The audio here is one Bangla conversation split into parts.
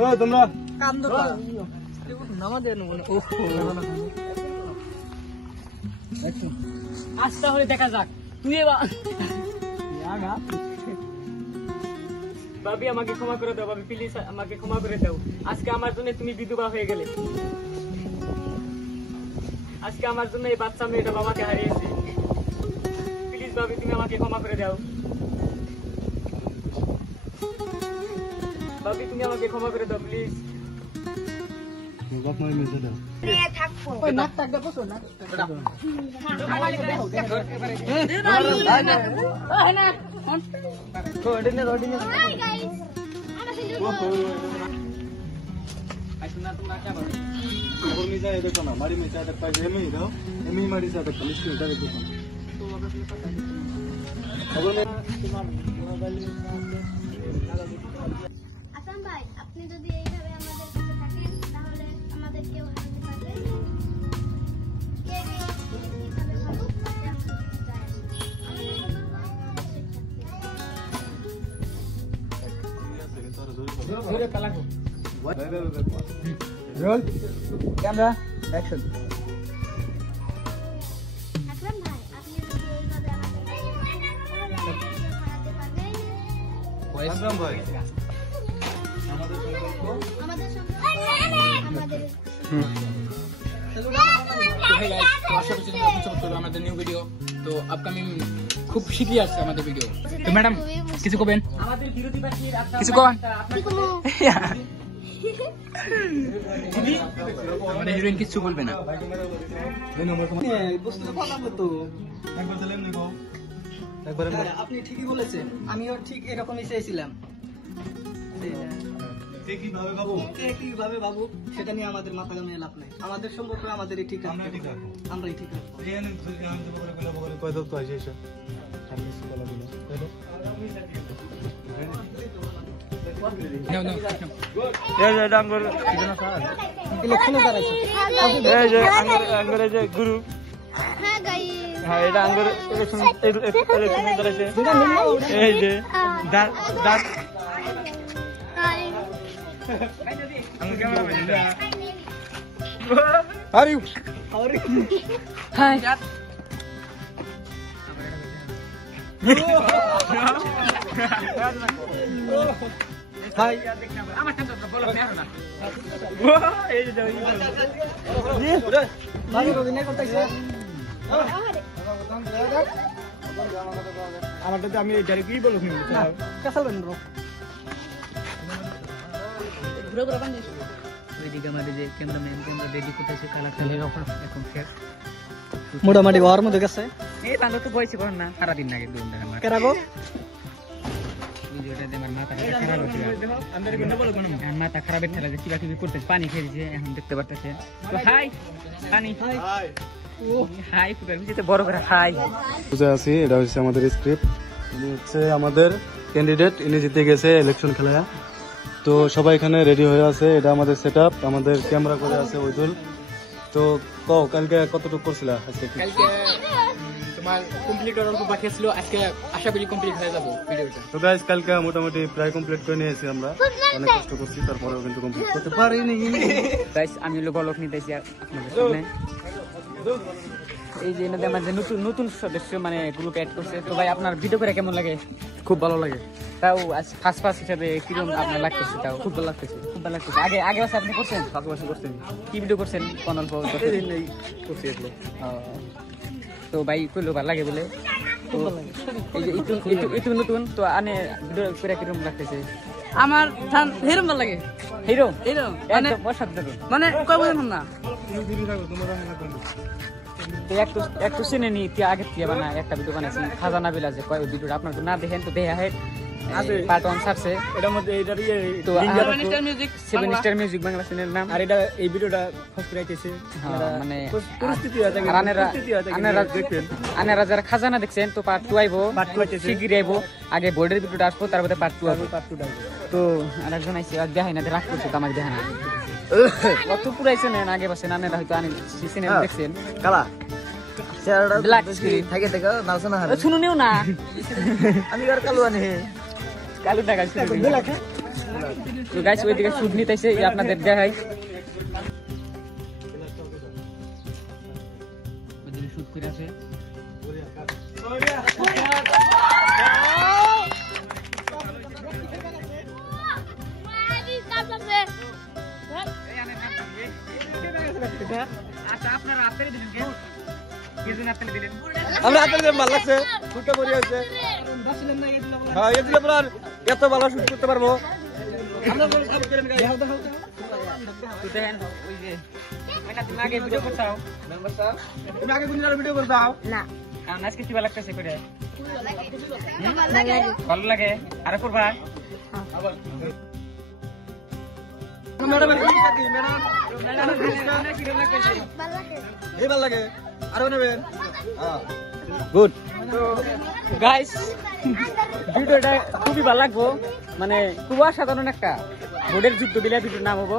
ও তোমরা কাম দো নামাজ দেন মনে আজ তাহলে দেখা যাক তুই ভাবি আমাকে ক্ষমা করে দাও ভাবি প্লিজ আমাকে ক্ষমা করে দাও আজকে আমার জন্য তুমি বিধবা হয়ে গেলে আজকে আমার জন্য এই বাচ্চা মেয়েটা বাবাকে হারিয়েছে প্লিজ ভাবি তুমি আমাকে ক্ষমা করে দাও ভাবি তুমি আমাকে ক্ষমা করে দাও প্লিজ বাপ মায়ের মেসে দাও ওই নাক টাকবে বসো না माड़ी में चादर पाई एम ही रहो एम ही माड़ी चादर पुलिस की उधर देखो আসাম ভাই আপনি যদি এইভাবে আমাদের কাছে থাকেন তাহলে আমাদের কেউ হারাতে পারবে কে কিভাবে ভালো रोल कैमरा एक्शन আকরাম ভাই আপনি যদি এইভাবে আমাদের কাছে থাকেন তাহলে আমাদের কেউ হারাতে পারবে असलम भाई আমাদের সঙ্গে আমাদের আমাদের নিউ ভিডিও তো আপকামিং খুব শীঘ্রই আসছে আমাদের ভিডিও তো ম্যাডাম কিছু কবেন আমাদের বিরোধী পার্টির কিছু কবেন আমাদের হিরোইন কিছু বলবে না বুঝতে তো পারলাম তো একবার চলেন নিকো একবার আপনি ঠিকই বলেছেন আমিও ঠিক এরকমই চেয়েছিলাম কিভাবে বাবু কিভাবে বাবু সেটা নিয়ে আমাদের মাথা ঘামিয়ে লাভ নাই আমাদের সম্পর্ক আমাদেরই ঠিক আমরা ঠিক রাখবো আমরাই ঠিক রাখবো এখানে যদি আমি তো বলে বলে কয় দাও তো আইছে এসে আমি কিছু বলা দিল কয় দাও এই যে ডাঙ্গর কিনা স্যার ইলেকশনে দাঁড়াইছে এই যে আঙ্গরে যে গুরু হ্যাঁ গাইস হ্যাঁ এটা আঙ্গর ইলেকশনে দাঁড়াইছে এই যে দাঁত হাই আঙ্গর ক্যামেরা ম্যান আরে হাই হাই আমার সাথে বলো না এই যে ভাই অভিনয় করতেছে আমারটা আমি ডাইরেক্টলি বলবো কাছালবেন ব্রো ঘুরে ঘুরে বানিয়ে ওইদিকে আমাদের যে ক্যামেরাম্যান ক্যামেরা রেডি করতেছে খালা খেলে এখন শেষ মোটামুটি ঘর মধ্যে গেছে এই বাংলা তো বয়সে করেন না সারাদিন লাগে দুই ঘন্টা কেরাগো ভিডিওটাতে আমার মাথাটা খারাপ হচ্ছে আমার মাথা খারাপের ঠেলা যে কিবা কিবি করতে পানি খেয়ে দিচ্ছে এখন দেখতে পারতেছে তো হাই পানি হাই ফুটার ভিতরে বড় করে হাই বুঝে আছি এটা হচ্ছে আমাদের স্ক্রিপ্ট ইনি হচ্ছে আমাদের ক্যান্ডিডেট ইনি জিতে গেছে ইলেকশন খেলায় তো সবাই এখানে রেডি হয়ে আছে এটা আমাদের সেটআপ আমাদের ক্যামেরা করে আছে ওইদুল তো কও কালকে কতটুকু করছিলা আজকে কালকে তোমার কমপ্লিট করার অল্প বাকি ছিল আজকে আশা করি কমপ্লিট হয়ে যাবো ভিডিওটা তো গাইস কালকে মোটামুটি প্রায় কমপ্লিট করে নিয়েছি আমরা অনেক কষ্ট করছি তারপরেও কিন্তু কমপ্লিট করতে পারিনি গাইস আমি হলো বলক নিতেছি আপনাদের সামনে এই যে এনাদের আমাদের নতুন নতুন সদস্য মানে গ্রুপ অ্যাড করছে তো ভাই আপনার ভিডিও করে কেমন লাগে খুব ভালো লাগে তাও আজ ফার্স্ট হিসাবে কিরকম আপনার লাগতেছে তাও খুব ভালো লাগতেছে আগে আগে বছর আপনি করছেন পাশাপাশি করতেন কি ভিডিও করছেন কোন অল্প করছি এগুলো তো ভাই কইলো ভালো লাগে বলে তো এই যে একটু নতুন তো আনে ভিডিও করে কিরকম লাগতেছে আমার হিরো ভালো লাগে হিরো হিরো মানে অসাধারণ মানে কই বুঝেন না তো একটু চিনে নি আগে থেকে বানা একটা ভিডিও বানাইছি খাজানা বিলাজে কয় ভিডিওটা আপনার না দেখেন তো দেখা হয় পার্ট 1 ছাড়ছে এটার মধ্যে এইটার তো music 7 star music Bangla channel নাম আর এটা এই ভিডিওটা ফার্স্ট রাইতেছে মানে পরিস্থিতি আছে আনেরা যারা খাজানা দেখছেন তো পার্ট 2 আইবো শিগগিরই আইবো আগে বোর্ডের ভিডিওটা আসবো তারপরে পার্ট 2 আসবো তো আরেকজন আইছে আর দেখাই না রাগ করছে তো আমাকে দেখা না কত পুরাইছে না আগে বসে আনেরা হয়তো আনি চ্যানেল দেখছেন কালা ব্ল্যাক স্ক্রিন থাকে থেকে নালছ না শুনুনিও না আমি আর কালু আনি কালু টাকা তো গাইস ওইদিকে শুট নিতেছে আপনাদের দেখাই ওইদিকে শুট করে আছে আচ্ছা আপনারা হাতে দিলেন কি জন্য হাতে দিলেন আমরা হাতে দিয়ে ভালো লাগছে শুটটা করি আছে হ্যাঁ এই দিলে পুরো এত ভালো শুট করতে পারবো আমরা সব করে গাই তো দেখেন ওই যে এটা তুমি আগে ভিডিও করছাও তুমি আগে কোন ভিডিও করছাও না কারণ আজকে কি ভালো লাগতেছে করে ভালো লাগে আর করবা ম্যাডাম এই ভালো লাগে আরো নেবেন গুড গাইস ভিডিওটা খুবই ভালো লাগবো মানে খুব অসাধারণ একটা বোর্ডের যুদ্ধ দিলে ভিডিওর নাম হবো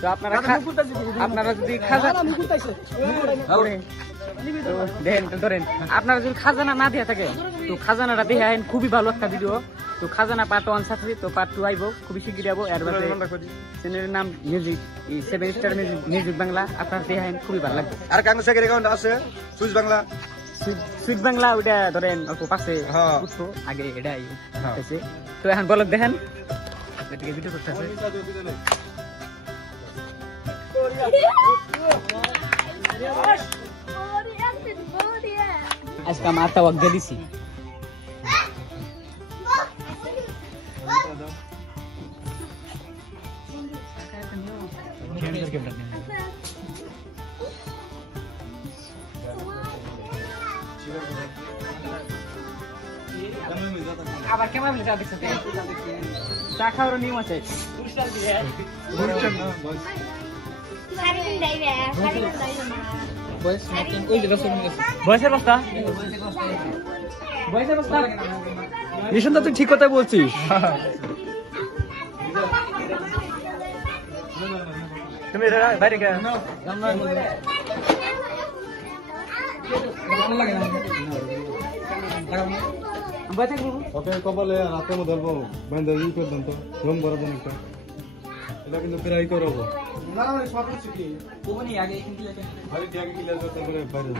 তো আপনারা যদি ধরেন আপনারা যদি খাজানা না দিয়ে থাকে তো খাজানাটা দেখে আইন খুবই ভালো একটা ভিডিও তো খাজানা পার্ট 1 সাথে তো পার্ট 2 আইবো খুবই শিগগিরই যাবো এর বাদে চ্যানেলের নাম মিউজিক 7 স্টার মিউজিক বাংলা আপনারা দেখে আইন খুবই ভালো লাগবে আর কাঙ্গ সেকেন্ড অ্যাকাউন্ট আছে সুইচ বাংলা সুইচ বাংলা ওইটা ধরেন অল্প পাশে উঠছো আগে এটাই আছে তো এখন বলক দেখেন এদিকে ভিডিও করতেছে আজকে আমি 8টা ওয়াক দিয়ে দিছি আবার কেমন চা দিচ্ছে চা খাওয়ার নিয়ম আছে বয়সের বস্তা বয়সের বস্তা নিশান তুই ঠিক কথাই বলছিস তুমি বাইরে কে ওকে কপালে রাতে মধ্যে ধরবো বাইন্দা ই করে দেন তো রুম ভরা দেন একটা এটা কিন্তু প্রায় করবো না না সব কিছু কি কোনি আগে ক্লিয়ার করতে পারে বাইরে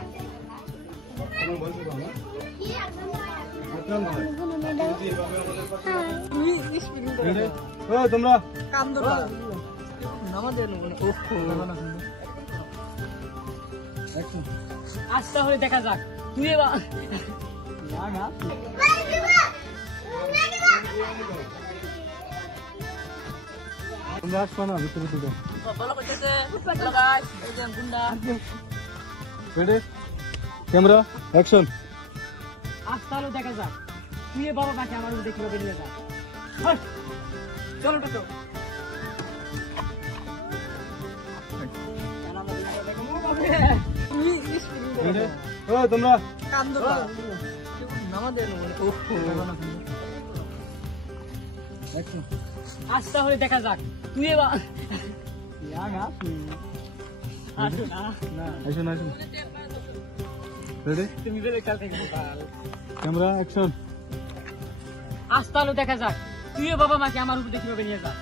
তুমি বলছো না তোমরা কাম ধরো আমাদের আজ তাহলে দেখা যাক তুই এবার না না তোমরা আসছো না ভিতরে ভিতরে ভালো করতেছে ভালো গাইস এই যে গুন্ডা রেডি ক্যামেরা অ্যাকশন আজ তাহলে দেখা যাক তুই বাবা বাকি আমার উপরে কিভাবে নিয়ে যা চলো তো ও তোমরা কাম ধরো আমাদের আজ তাহলে দেখা যাক তুই এবার না না আসো না আসুন আসুন রেডি তুমি বেলে কাল থেকে বল ক্যামেরা অ্যাকশন আজ তাহলে দেখা যাক তুই বাবা মাকে আমার উপরে কিভাবে নিয়ে যা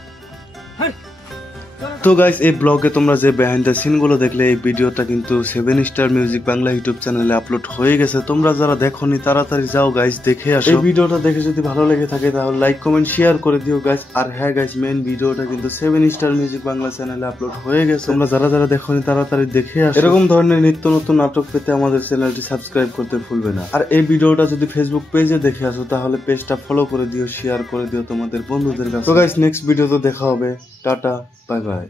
তো গাইস এই ব্লগে তোমরা যে বিহাইন্ড দ্য সিন গুলো দেখলে এই ভিডিওটা কিন্তু 7 স্টার মিউজিক বাংলা ইউটিউব চ্যানেলে আপলোড হয়ে গেছে তোমরা যারা দেখোনি তাড়াতাড়ি যাও গাইস দেখে আসো এই ভিডিওটা দেখে যদি ভালো লেগে থাকে তাহলে লাইক কমেন্ট শেয়ার করে দিও গাইস আর হ্যাঁ গাইস মেইন ভিডিওটা কিন্তু 7 স্টার মিউজিক বাংলা চ্যানেলে আপলোড হয়ে গেছে তোমরা যারা যারা দেখোনি তাড়াতাড়ি দেখে আসো এরকম ধরনের নিত্য নতুন নাটক পেতে আমাদের চ্যানেলটি সাবস্ক্রাইব করতে ভুলবে না আর এই ভিডিওটা যদি ফেসবুক পেজে দেখে আসো তাহলে পেজটা ফলো করে দিও শেয়ার করে দিও তোমাদের বন্ধুদের কাছে তো গাইস নেক্সট ভিডিওতে দেখা হবে টাটা বাই বাই